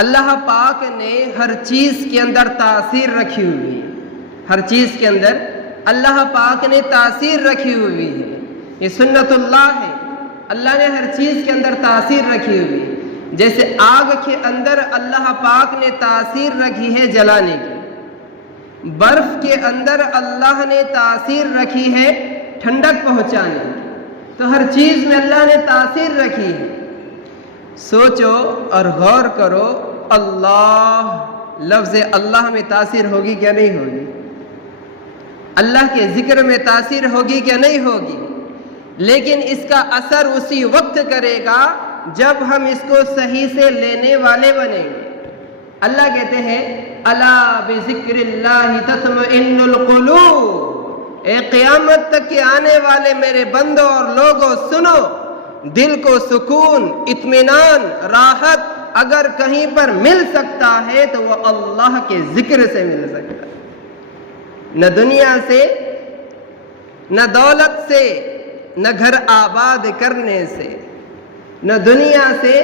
اللہ پاک نے ہر چیز کے اندر تاثیر رکھی ہوئی ہے، ہر چیز کے اندر اللہ پاک نے تاثیر رکھی ہوئی ہے، یہ سنت اللہ ہے، اللہ نے ہر چیز کے اندر تاثیر رکھی ہوئی ہے۔ جیسے آگ کے اندر اللہ پاک نے تاثیر رکھی ہے جلانے کی، برف کے اندر اللہ نے تاثیر رکھی ہے ٹھنڈک پہنچانے کی، تو ہر چیز میں اللہ نے تاثیر رکھی ہے۔ سوچو اور غور کرو، اللہ، لفظ اللہ میں تاثیر ہوگی کیا نہیں ہوگی؟ اللہ کے ذکر میں تاثیر ہوگی کیا نہیں ہوگی؟ لیکن اس کا اثر اسی وقت کرے گا جب ہم اس کو صحیح سے لینے والے بنیں گے۔ اللہ کہتے ہیں الا بذکر اللہ تطمئن القلوب، اے قیامت تک کے آنے والے میرے بندوں اور لوگوں سنو، دل کو سکون، اطمینان، راحت اگر کہیں پر مل سکتا ہے تو وہ اللہ کے ذکر سے مل سکتا ہے، نہ دنیا سے، نہ دولت سے، نہ گھر آباد کرنے سے، نہ دنیا سے،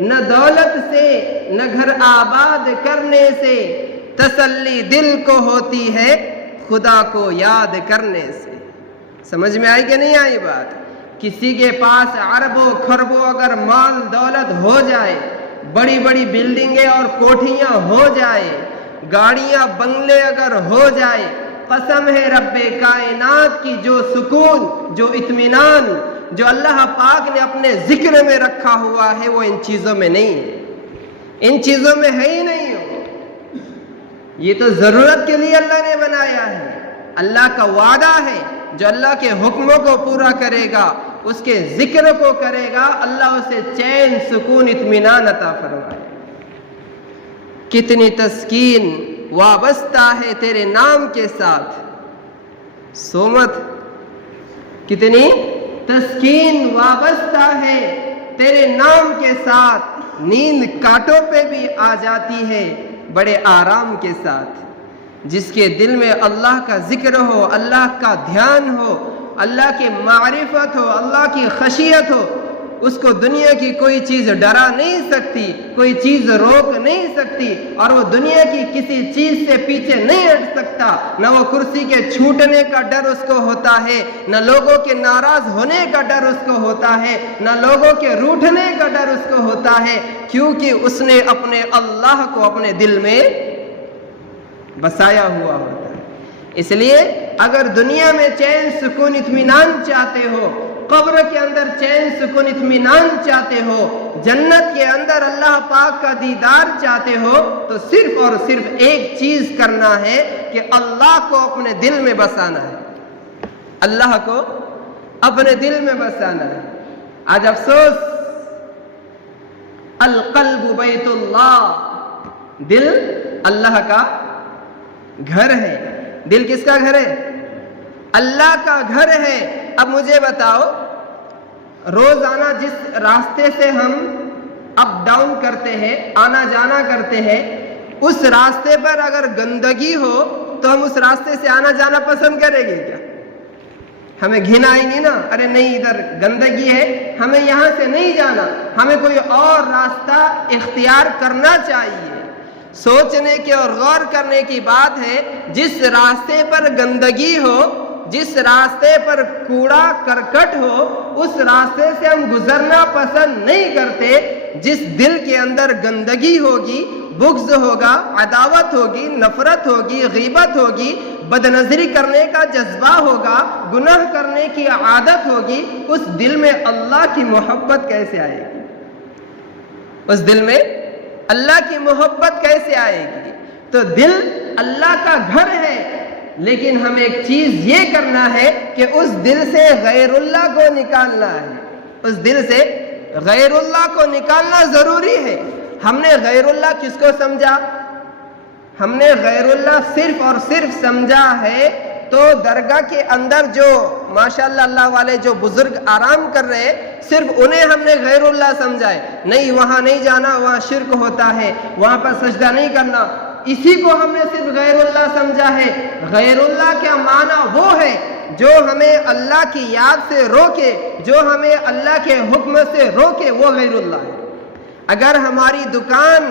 نہ دولت سے، نہ گھر آباد کرنے سے، تسلی دل کو ہوتی ہے خدا کو یاد کرنے سے۔ سمجھ میں آئی کہ نہیں آئی بات؟ کسی کے پاس اربوں خربوں اگر مال دولت ہو جائے، بڑی بڑی بلڈنگیں اور کوٹھیاں ہو جائے، گاڑیاں بنگلے اگر ہو جائے، قسم ہے رب کائنات کی جو سکون، جو اطمینان، جو اللہ پاک نے اپنے ذکر میں رکھا ہوا ہے وہ ان چیزوں میں نہیں ہے، ان چیزوں میں ہے ہی نہیں ہو۔ یہ تو ضرورت کے لیے اللہ نے بنایا ہے، اللہ کا وعدہ ہے جو اللہ کے حکموں کو پورا کرے گا، اس کے ذکر کو کرے گا، اللہ اسے چین، سکون، اطمینان عطا فرمائے۔ کتنی تسکین وابستہ ہے تیرے نام کے ساتھ، سومت، کتنی تسکین وابستہ ہے تیرے نام کے ساتھ، نیند کاٹوں پہ بھی آ جاتی ہے بڑے آرام کے ساتھ۔ جس کے دل میں اللہ کا ذکر ہو، اللہ کا دھیان ہو، اللہ کی معرفت ہو، اللہ کی خشیت ہو، اس کو دنیا کی کوئی چیز ڈرا نہیں سکتی، کوئی چیز روک نہیں سکتی، اور وہ دنیا کی کسی چیز سے پیچھے نہیں ہٹ سکتا۔ نہ وہ کرسی کے چھوٹنے کا ڈر اس کو ہوتا ہے، نہ لوگوں کے ناراض ہونے کا ڈر اس کو ہوتا ہے، نہ لوگوں کے روٹھنے کا ڈر اس کو ہوتا ہے، کیونکہ اس نے اپنے اللہ کو اپنے دل میں بسایا ہوا ہوتا ہے۔ اس لیے اگر دنیا میں چین، سکون، اطمینان چاہتے ہو، قبر کے اندر چین، سکون، اطمینان چاہتے ہو، جنت کے اندر اللہ پاک کا دیدار چاہتے ہو، تو صرف اور صرف ایک چیز کرنا ہے کہ اللہ کو اپنے دل میں بسانا ہے، اللہ کو اپنے دل میں بسانا ہے۔ آج افسوس، القلب بیت اللہ، دل اللہ کا گھر ہے۔ دل کس کا گھر ہے؟ اللہ کا گھر ہے۔ اب مجھے بتاؤ، روزانہ جس راستے سے ہم اپ ڈاؤن کرتے ہیں، آنا جانا کرتے ہیں، اس راستے پر اگر گندگی ہو تو ہم اس راستے سے آنا جانا پسند کریں گے کیا؟ ہمیں گھن آئے گی نا، ارے نہیں ادھر گندگی ہے، ہمیں یہاں سے نہیں جانا، ہمیں کوئی اور راستہ اختیار کرنا چاہیے۔ سوچنے کی اور غور کرنے کی بات ہے، جس راستے پر گندگی ہو، جس راستے پر کوڑا کرکٹ ہو، اس راستے سے ہم گزرنا پسند نہیں کرتے۔ جس دل کے اندر گندگی ہوگی، بغض ہوگا، عداوت ہوگی، نفرت ہوگی، غیبت ہوگی، بدنظری کرنے کا جذبہ ہوگا، گناہ کرنے کی عادت ہوگی، اس دل میں اللہ کی محبت کیسے آئے گی؟ اس دل میں اللہ کی محبت کیسے آئے گی؟ تو دل اللہ کا گھر ہے، لیکن ہمیں ایک چیز یہ کرنا ہے کہ اس دل سے غیر اللہ کو نکالنا ہے، اس دل سے غیر اللہ کو نکالنا ضروری ہے۔ ہم نے غیر اللہ کس کو سمجھا؟ ہم نے غیر اللہ صرف اور صرف سمجھا ہے تو درگاہ کے اندر جو ماشاءاللہ اللہ والے جو بزرگ آرام کر رہے ہیں، صرف انہیں ہم نے غیر اللہ سمجھا ہے، نہیں وہاں نہیں جانا، وہاں شرک ہوتا ہے، وہاں پر سجدہ نہیں کرنا، اسی کو ہم نے صرف غیر اللہ سمجھا ہے۔ غیر اللہ کا معنی وہ ہے جو ہمیں اللہ کی یاد سے روکے، جو ہمیں اللہ کے حکم سے روکے، وہ غیر اللہ ہے۔ اگر ہماری دکان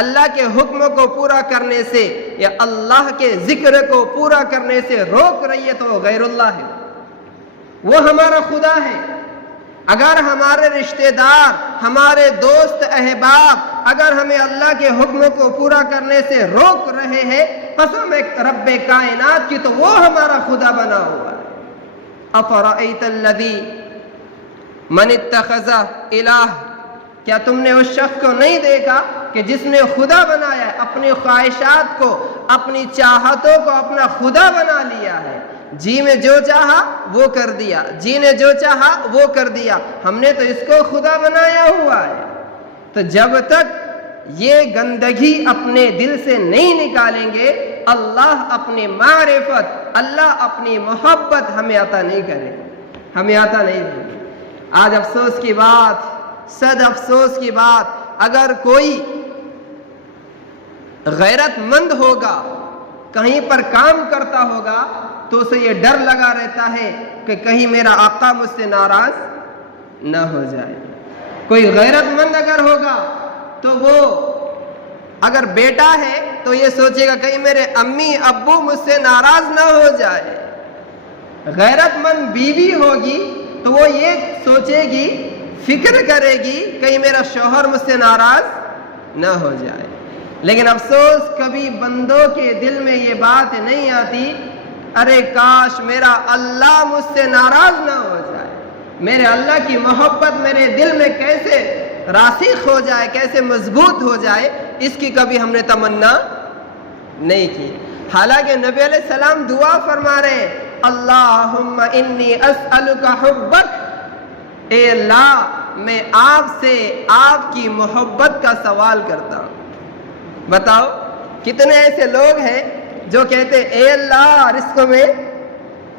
اللہ کے حکم کو پورا کرنے سے یا اللہ کے ذکر کو پورا کرنے سے روک رہی ہے تو وہ غیر اللہ ہے، وہ ہمارا خدا ہے۔ اگر ہمارے رشتہ دار، ہمارے دوست احباب اگر ہمیں اللہ کے حکم کو پورا کرنے سے روک رہے ہیں قسم رب کائنات کی تو وہ ہمارا خدا بنا ہوا ہے۔ افرأیت الذی من اتخذ الہ، کیا تم نے اس شخص کو نہیں دیکھا کہ جس نے خدا بنایا ہے، اپنی خواہشات کو، اپنی چاہتوں کو اپنا خدا بنا لیا ہے، جی میں جو چاہا وہ کر دیا، جی نے جو چاہا وہ کر دیا، ہم نے تو اس کو خدا بنایا ہوا ہے۔ تو جب تک یہ گندگی اپنے دل سے نہیں نکالیں گے اللہ اپنی معرفت، اللہ اپنی محبت ہمیں عطا نہیں کرے، ہمیں عطا نہیں دے۔ آج افسوس کی بات، صد افسوس کی بات، اگر کوئی غیرت مند ہوگا، کہیں پر کام کرتا ہوگا تو اسے یہ ڈر لگا رہتا ہے کہ کہیں میرا آقا مجھ سے ناراض نہ ہو جائے۔ کوئی غیرت مند اگر ہوگا تو وہ اگر بیٹا ہے تو یہ سوچے گا کہیں میرے امی ابو مجھ سے ناراض نہ ہو جائے۔ غیرت مند بیوی ہوگی تو وہ یہ سوچے گی، فکر کرے گی کہیں میرا شوہر مجھ سے ناراض نہ ہو جائے۔ لیکن افسوس کبھی بندوں کے دل میں یہ بات نہیں آتی، ارے کاش میرا اللہ مجھ سے ناراض نہ ہو جائے، میرے اللہ کی محبت میرے دل میں کیسے راسخ ہو جائے، کیسے مضبوط ہو جائے، اس کی کبھی ہم نے تمنا نہیں کی۔ حالانکہ نبی علیہ السلام دعا فرما رہے ہیں، اللہم انی اسألک حبک، اے اللہ میں آپ سے آپ کی محبت کا سوال کرتا ہوں۔ بتاؤ کتنے ایسے لوگ ہیں جو کہتے اے اللہ رزق میں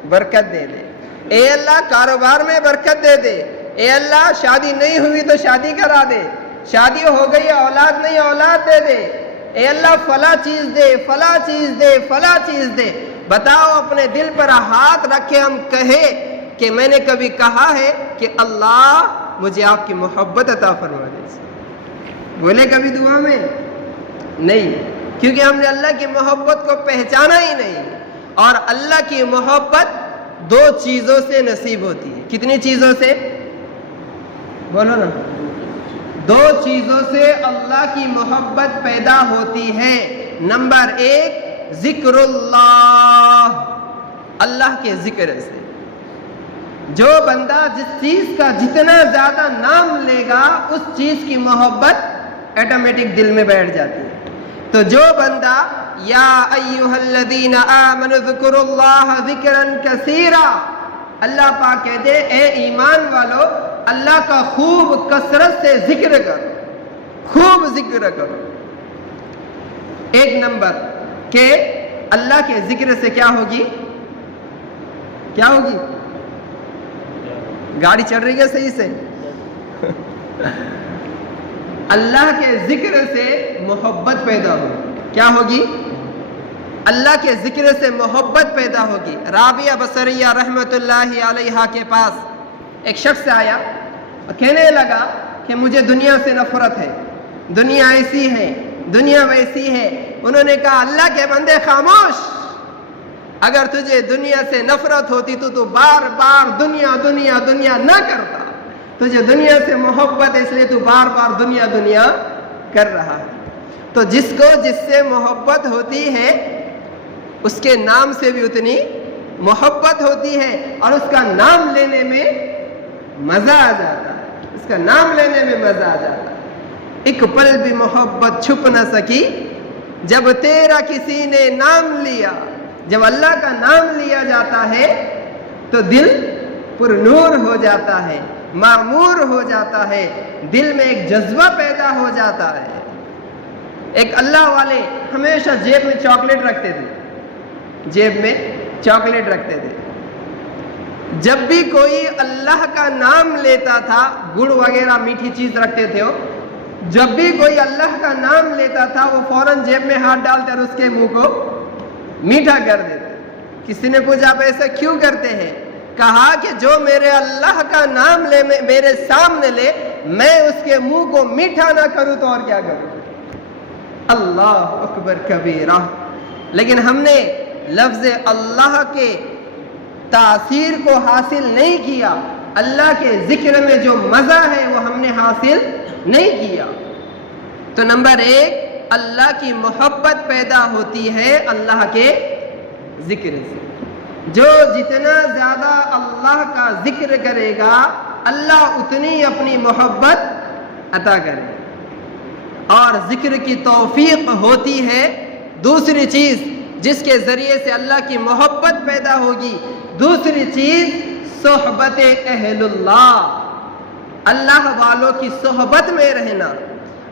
برکت دے دے، اے اللہ کاروبار میں برکت دے دے، اے اللہ شادی نہیں ہوئی تو شادی کرا دے، شادی ہو گئی اولاد نہیں اولاد دے دے، اے اللہ فلاں چیز دے، فلاں چیز دے، فلاں چیز دے۔ بتاؤ اپنے دل پر ہاتھ رکھے ہم کہے کہ میں نے کبھی کہا ہے کہ اللہ مجھے آپ کی محبت عطا فرما دے؟ بولے کبھی دعا میں؟ نہیں، کیونکہ ہم نے اللہ کی محبت کو پہچانا ہی نہیں۔ اور اللہ کی محبت دو چیزوں سے نصیب ہوتی ہے۔ کتنی چیزوں سے؟ بولو نا۔ دو چیزوں سے اللہ کی محبت پیدا ہوتی ہے۔ نمبر ایک ذکر اللہ، اللہ کے ذکر سے۔ جو بندہ جس چیز کا جتنا زیادہ نام لے گا اس چیز کی محبت آٹومیٹک دل میں بیٹھ جاتی ہے۔ تو جو بندہ یا ایھا الذین آمنوا اذکروا اللہ ذکرا کثیرا، اللہ پاک کہتے اے ایمان والو اللہ کا خوب کثرت سے ذکر کرو، خوب ذکر کرو۔ ایک نمبر کہ اللہ کے ذکر سے کیا ہوگی؟ کیا ہوگی؟ گاڑی چل رہی ہے صحیح سے؟ اللہ کے ذکر سے محبت پیدا ہوگی۔ کیا ہوگی؟ اللہ کے ذکر سے محبت پیدا ہوگی۔ رابعہ بصریہ رحمت اللہ علیہا کے پاس ایک شخص آیا اور کہنے لگا کہ مجھے دنیا سے نفرت ہے، دنیا ایسی ہے، دنیا ویسی ہے۔ انہوں نے کہا اللہ کے بندے خاموش، اگر تجھے دنیا سے نفرت ہوتی تو بار بار دنیا دنیا دنیا نہ کرتا، تجھے دنیا سے محبت اس لیے تو بار بار دنیا دنیا کر رہا ہے۔ تو جس کو جس سے محبت ہوتی ہے اس کے نام سے بھی اتنی محبت ہوتی ہے اور اس کا نام لینے میں مزہ آ جاتا ہے، اس کا نام لینے میں مزہ آ جاتا ہے۔ ایک پل بھی محبت چھپ نہ سکی جب تیرا کسی نے نام لیا۔ جب اللہ کا نام لیا جاتا ہے تو دل پر نور ہو جاتا ہے، معمور ہو جاتا ہے، دل میں ایک جذبہ پیدا ہو جاتا ہے۔ ایک اللہ والے ہمیشہ جیب میں چاکلیٹ رکھتے تھے، جیب میں چاکلیٹ رکھتے تھے۔ جب بھی کوئی اللہ کا نام لیتا تھا، گڑ وغیرہ میٹھی چیز رکھتے تھے وہ، جب بھی کوئی اللہ کا نام لیتا تھا وہ فوراً جیب میں ہاتھ ڈالتے اور اس کے منہ کو میٹھا کر دیتے۔ کسی نے پوچھا آپ ایسا کیوں کرتے ہیں؟ کہا کہ جو میرے اللہ کا نام لے، میرے سامنے لے، میں اس کے منہ کو میٹھا نہ کروں تو اور کیا کروں؟ اللہ اکبر کبیرہ، لیکن ہم نے لفظ اللہ کے تاثیر کو حاصل نہیں کیا، اللہ کے ذکر میں جو مزہ ہے وہ ہم نے حاصل نہیں کیا۔ تو نمبر 1، اللہ کی محبت پیدا ہوتی ہے اللہ کے ذکر سے۔ جو جتنا زیادہ اللہ کا ذکر کرے گا اللہ اتنی اپنی محبت عطا کرے گا، اور ذکر کی توفیق ہوتی ہے دوسری چیز جس کے ذریعے سے اللہ کی محبت پیدا ہوگی، دوسری چیز صحبت اہل اللہ، اللہ والوں کی صحبت میں رہنا۔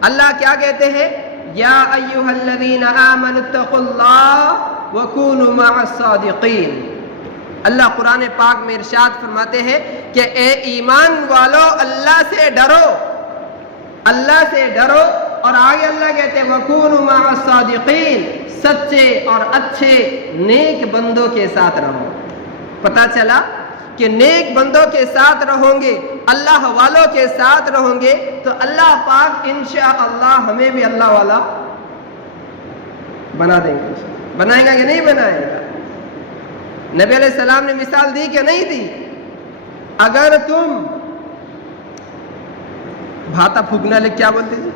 اللہ کیا کہتے ہیں؟ یا ایھا الذین آمنوا اتقوا اللہ وکونوا مع الصادقین۔ اللہ قرآن پاک میں ارشاد فرماتے ہیں کہ اے ایمان والو اللہ سے ڈرو، اللہ سے ڈرو، اور آگے اللہ کہتے ہیں وَكُونُوا مَعَ الصَّادِقِينَ، سچے اور اچھے نیک بندوں کے ساتھ رہو۔ پتہ چلا کہ نیک بندوں کے ساتھ رہوں گے، اللہ والوں کے ساتھ رہوں گے تو اللہ پاک انشاءاللہ ہمیں بھی اللہ والا بنا دیں گے۔ بنائے گا کہ نہیں بنائے گا؟ نبی علیہ السلام نے مثال دی کہ نہیں دی؟ اگر تم بھاتا پھونکنا لے کیا بولتے جی؟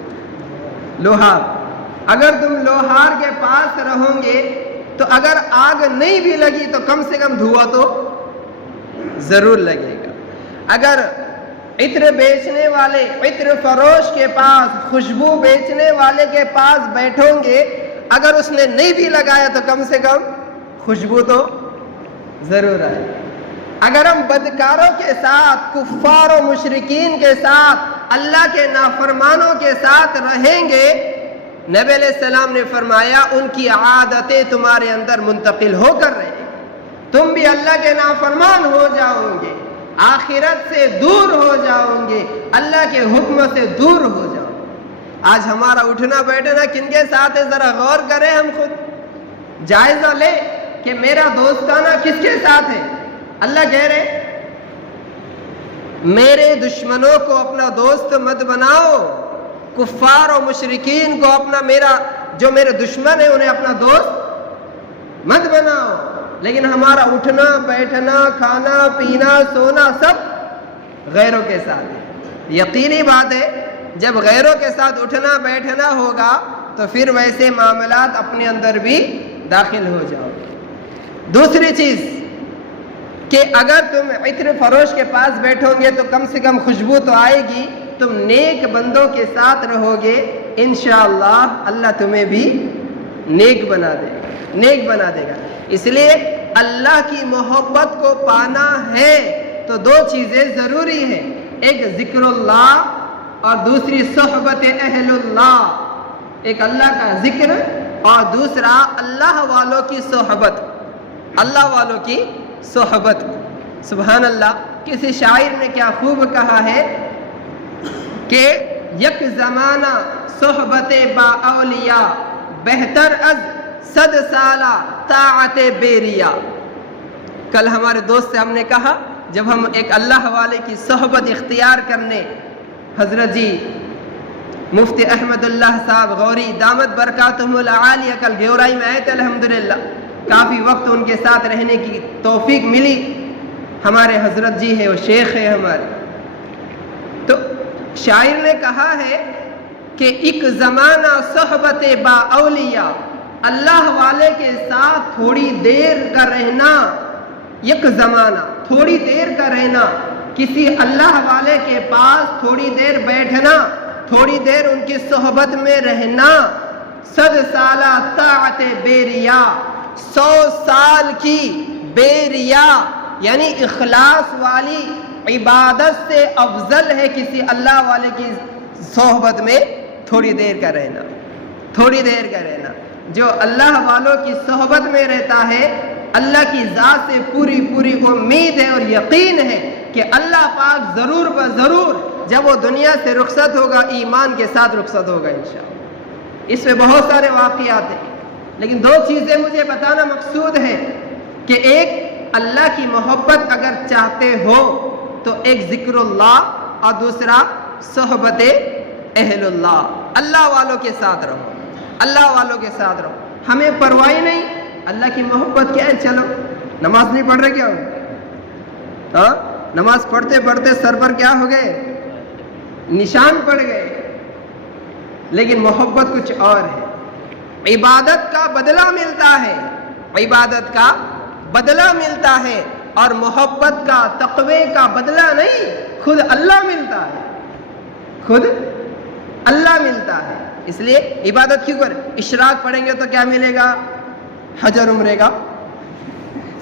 لوہار۔ اگر تم لوہار کے پاس رہو گے تو اگر آگ نہیں بھی لگی تو کم سے کم دھواں تو ضرور لگے گا۔ اگر عطر بیچنے والے، عطر فروش کے پاس، خوشبو بیچنے والے کے پاس بیٹھو گے، اگر اس نے نہیں بھی لگایا تو کم سے کم خوشبو تو ضرور آئے۔ اگر ہم بدکاروں کے ساتھ، کفار و مشرکین کے ساتھ، اللہ کے نافرمانوں کے ساتھ رہیں گے، نبی علیہ السلام نے فرمایا ان کی عادتیں تمہارے اندر منتقل ہو کر رہیں گے، تم بھی اللہ کے نافرمان ہو جاؤ گے، آخرت سے دور ہو جاؤ گے، اللہ کے حکم سے دور ہو جاؤ۔ آج ہمارا اٹھنا بیٹھنا کن کے ساتھ ہے؟ ذرا غور کریں، ہم خود جائزہ لیں کہ میرا دوستانہ کس کے ساتھ ہے۔ اللہ کہہ رہے میرے دشمنوں کو اپنا دوست مت بناؤ، کفار و مشرکین کو اپنا، جو میرے دشمن ہیں انہیں اپنا دوست مت بناؤ۔ لیکن ہمارا اٹھنا بیٹھنا، کھانا پینا، سونا سب غیروں کے ساتھ ہے۔ یقینی بات ہے جب غیروں کے ساتھ اٹھنا بیٹھنا ہوگا تو پھر ویسے معاملات اپنے اندر بھی داخل ہو جاؤ گے۔ دوسری چیز کہ اگر تم عطر فروش کے پاس بیٹھو گے تو کم سے کم خوشبو تو آئے گی، تم نیک بندوں کے ساتھ رہو گے، انشاءاللہ اللہ تمہیں بھی نیک بنا دے گا، نیک بنا دے گا۔ اس لیے اللہ کی محبت کو پانا ہے تو دو چیزیں ضروری ہیں، ایک ذکر اللہ اور دوسری صحبت اہل اللہ۔ ایک اللہ کا ذکر اور دوسرا اللہ والوں کی صحبت، اللہ والوں کی صحبت۔ سبحان اللہ، کسی شاعر نے کیا خوب کہا ہے کہ یک زمانہ صحبت با اولیاء بہتر از 100 سالہ طاعت بیریا۔ کل ہمارے دوست سے ہم نے کہا جب ہم ایک اللہ والے کی صحبت اختیار کرنے، حضرت جی مفتی احمد اللہ صاحب غوری دامت برکاتہم العالیہ کل گیورائی میں آئے تھے، الحمدللہ کافی وقت ان کے ساتھ رہنے کی توفیق ملی۔ ہمارے حضرت جی ہے، وہ شیخ ہے ہمارے۔ تو شاعر نے کہا ہے کہ ایک زمانہ صحبت با اولیاء، اللہ والے کے ساتھ تھوڑی دیر کا رہنا، یک زمانہ تھوڑی دیر کا رہنا، کسی اللہ والے کے پاس تھوڑی دیر بیٹھنا، تھوڑی دیر ان کی صحبت میں رہنا، 100 سالہ طاعت بیریا، 100 سال کی بیریا یعنی اخلاص والی عبادت سے افضل ہے کسی اللہ والے کی صحبت میں تھوڑی دیر کا رہنا، تھوڑی دیر کا رہنا۔ جو اللہ والوں کی صحبت میں رہتا ہے، اللہ کی ذات سے پوری پوری امید ہے اور یقین ہے کہ اللہ پاک ضرور بضرور جب وہ دنیا سے رخصت ہوگا ایمان کے ساتھ رخصت ہوگا انشاءاللہ۔ اس میں بہت سارے واقعات ہیں، لیکن دو چیزیں مجھے بتانا مقصود ہے کہ ایک اللہ کی محبت اگر چاہتے ہو تو ایک ذکر اللہ اور دوسرا صحبت اہل اللہ، اللہ والوں کے ساتھ رہو۔ اللہ والوں کے ساتھ رہو. ہمیں پرواہ نہیں, اللہ کی محبت کیا ہے, چلو نماز نہیں پڑھ رہے کیا ہو, ہاں نماز پڑھتے پڑھتے سر پر کیا ہو گئے, نشان پڑ گئے, لیکن محبت کچھ اور ہے. عبادت کا بدلہ ملتا ہے, عبادت کا بدلہ ملتا ہے, اور محبت کا تقوی کا بدلہ نہیں, خود اللہ ملتا ہے, خود اللہ ملتا ہے. اس لیے عبادت کیوں کریں؟ اشراق پڑھیں گے تو کیا ملے گا, حج اور عمرے کا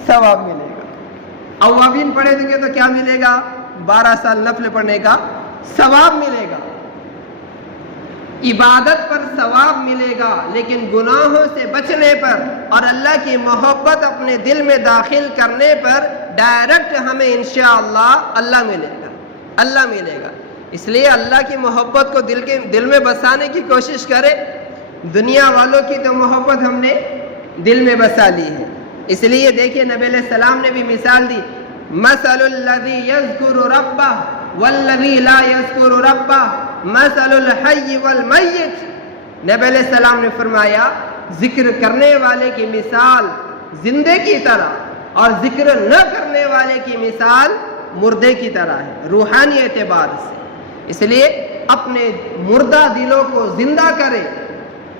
ثواب ملے گا. اوابین پڑھیں گے تو کیا ملے گا, 12 سال نفل پڑھنے کا ثواب ملے گا. عبادت پر ثواب ملے گا, لیکن گناہوں سے بچنے پر اور اللہ کی محبت اپنے دل میں داخل کرنے پر ڈائریکٹ ہمیں انشاءاللہ اللہ ملے گا, اللہ ملے گا. اس لیے اللہ کی محبت کو دل میں بسانے کی کوشش کرے. دنیا والوں کی تو محبت ہم نے دل میں بسا لی ہے. اس لیے دیکھیے نبی علیہ السلام نے بھی مثال دی, مثل الذی یذکر ربہ والذی لا یذکر ربہ مثل الحی والمیت. نبی علیہ السلام نے فرمایا ذکر کرنے والے کی مثال زندے کی طرح اور ذکر نہ کرنے والے کی مثال مردے کی طرح ہے, روحانی اعتبار سے. اس لیے اپنے مردہ دلوں کو زندہ کرے,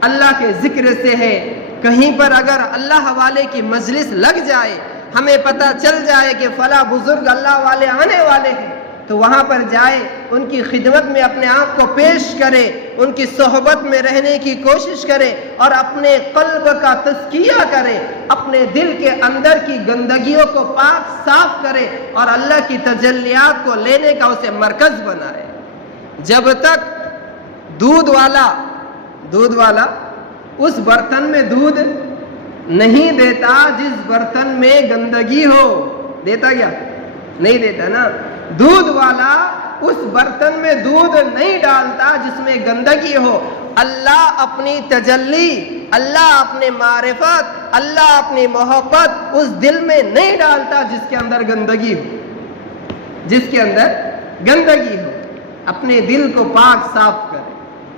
اللہ کے ذکر سے ہے. کہیں پر اگر اللہ والے کی مجلس لگ جائے, ہمیں پتہ چل جائے کہ فلاں بزرگ اللہ والے آنے والے ہیں, تو وہاں پر جائے, ان کی خدمت میں اپنے آپ کو پیش کرے, ان کی صحبت میں رہنے کی کوشش کرے, اور اپنے قلب کا تزکیہ کرے, اپنے دل کے اندر کی گندگیوں کو پاک صاف کرے, اور اللہ کی تجلیات کو لینے کا اسے مرکز بنائے. جب تک دودھ والا اس برتن میں دودھ نہیں دیتا جس برتن میں گندگی ہو, دیتا کیا, نہیں دیتا نا. دودھ والا اس برتن میں دودھ نہیں ڈالتا جس میں گندگی ہو. اللہ اپنی تجلی, اللہ اپنے معرفت, اللہ اپنی محبت اس دل میں نہیں ڈالتا جس کے اندر گندگی ہو, جس کے اندر گندگی ہو. اپنے دل کو پاک صاف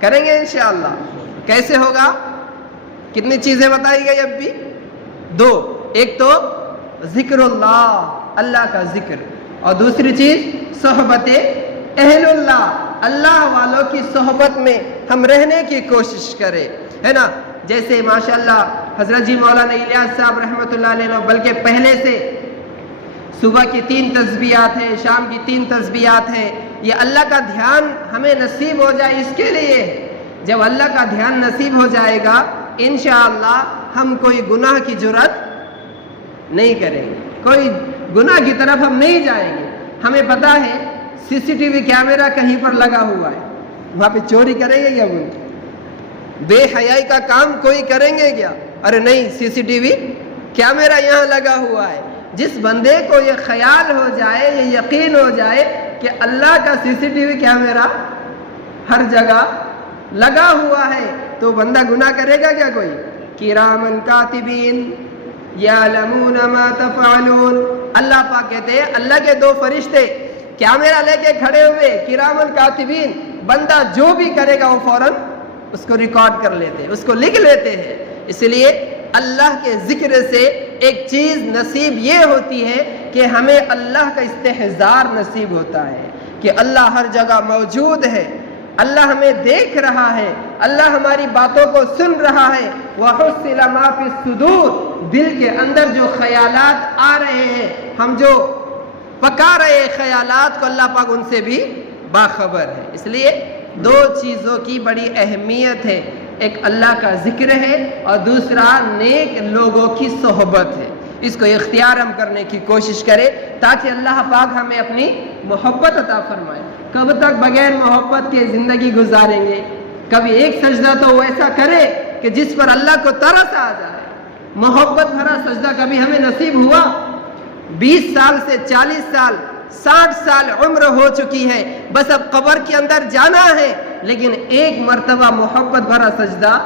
کریں گے انشاءاللہ. کیسے ہوگا؟ کتنی چیزیں بتائی گئی اب بھی, 2. ایک تو ذکر اللہ, اللہ کا ذکر, اور دوسری چیز صحبت اہل اللہ, اللہ والوں کی صحبت میں ہم رہنے کی کوشش کریں, ہے نا. جیسے ماشاءاللہ حضرت جی مولانا الیاس صاحب رحمۃ اللہ علیہ, بلکہ پہلے سے صبح کی 3 تسبیحات ہیں, شام کی 3 تسبیحات ہیں. یہ اللہ کا دھیان ہمیں نصیب ہو جائے اس کے لیے. جب اللہ کا دھیان نصیب ہو جائے گا انشاءاللہ ہم کوئی گناہ کی جرات نہیں کریں گے, کوئی گناہ کی طرف ہم نہیں جائیں گے. ہمیں پتہ ہے CCTV کیمرہ کہیں پر لگا ہوا ہے, وہاں پہ چوری کریں گے کیا, بے حیائی کا کام کوئی کریں گے کیا؟ ارے نہیں, CCTV کیمرہ یہاں لگا ہوا ہے. جس بندے کو یہ خیال ہو جائے, یہ یقین ہو جائے کہ اللہ کا CCTV کیمرہ ہر جگہ لگا ہوا ہے, تو بندہ گناہ کرے گا کیا کوئی؟ کرامن کاتبین یعلمون ما تفعلون. اللہ پاک کہتے ہیں اللہ کے 2 فرشتے کیمرہ لے کے کھڑے ہوئے, کرامن کاتبین, بندہ جو بھی کرے گا وہ فوراً اس کو ریکارڈ کر لیتے ہیں, اس کو لکھ لیتے ہیں. اس لیے اللہ کے ذکر سے ایک چیز نصیب یہ ہوتی ہے کہ ہمیں اللہ کا استحضار نصیب ہوتا ہے کہ اللہ ہر جگہ موجود ہے, اللہ ہمیں دیکھ رہا ہے, اللہ ہماری باتوں کو سن رہا ہے. وَحُصِّلَ مَا فِي الصُّدُورِ, دل کے اندر جو خیالات آ رہے ہیں, ہم جو پکا رہے خیالات کو, اللہ پاک ان سے بھی باخبر ہے. اس لیے 2 چیزوں کی بڑی اہمیت ہے, ایک اللہ کا ذکر ہے اور دوسرا نیک لوگوں کی صحبت ہے. اس کو اختیار ہم کرنے کی کوشش کریں تاکہ اللہ پاک ہمیں اپنی محبت عطا فرمائے. کب تک بغیر محبت کے زندگی گزاریں گے؟ کبھی ایک سجدہ تو ویسا کرے کہ جس پر اللہ کو ترس آ جائے. محبت بھرا سجدہ کبھی ہمیں نصیب ہوا؟ 20 سال سے 40 سال 60 سال عمر ہو چکی ہے, بس اب قبر کے اندر جانا ہے, لیکن ایک مرتبہ محبت بھرا سجدہ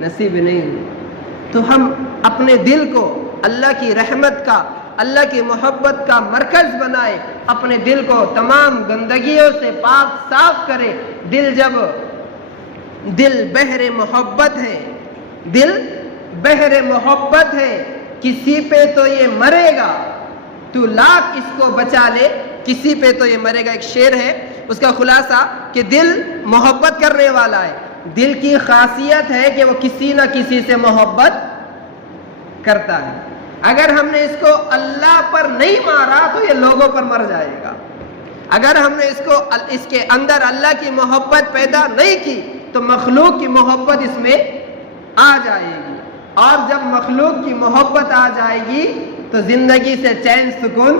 نصیب نہیں ہوئی. تو ہم اپنے دل کو اللہ کی رحمت کا, اللہ کی محبت کا مرکز بنائے, اپنے دل کو تمام گندگیوں سے پاک صاف کرے. دل جب دل بحر محبت ہے، دل بحر محبت ہے، کسی پہ تو یہ مرے گا، تو لاکھ اس کو بچا لے، کسی پہ تو یہ مرے گا۔ ایک شعر ہے، اس کا خلاصہ کہ دل محبت کرنے والا ہے، دل کی خاصیت ہے کہ وہ کسی نہ کسی سے محبت کرتا ہے۔ اگر ہم نے اس کو اللہ پر نہیں مارا تو یہ لوگوں پر مر جائے گا، اگر ہم نے اس کے اندر اللہ کی محبت پیدا نہیں کی تو مخلوق کی محبت اس میں آ جائے گی، اور جب مخلوق کی محبت آ جائے گی تو زندگی سے چین سکون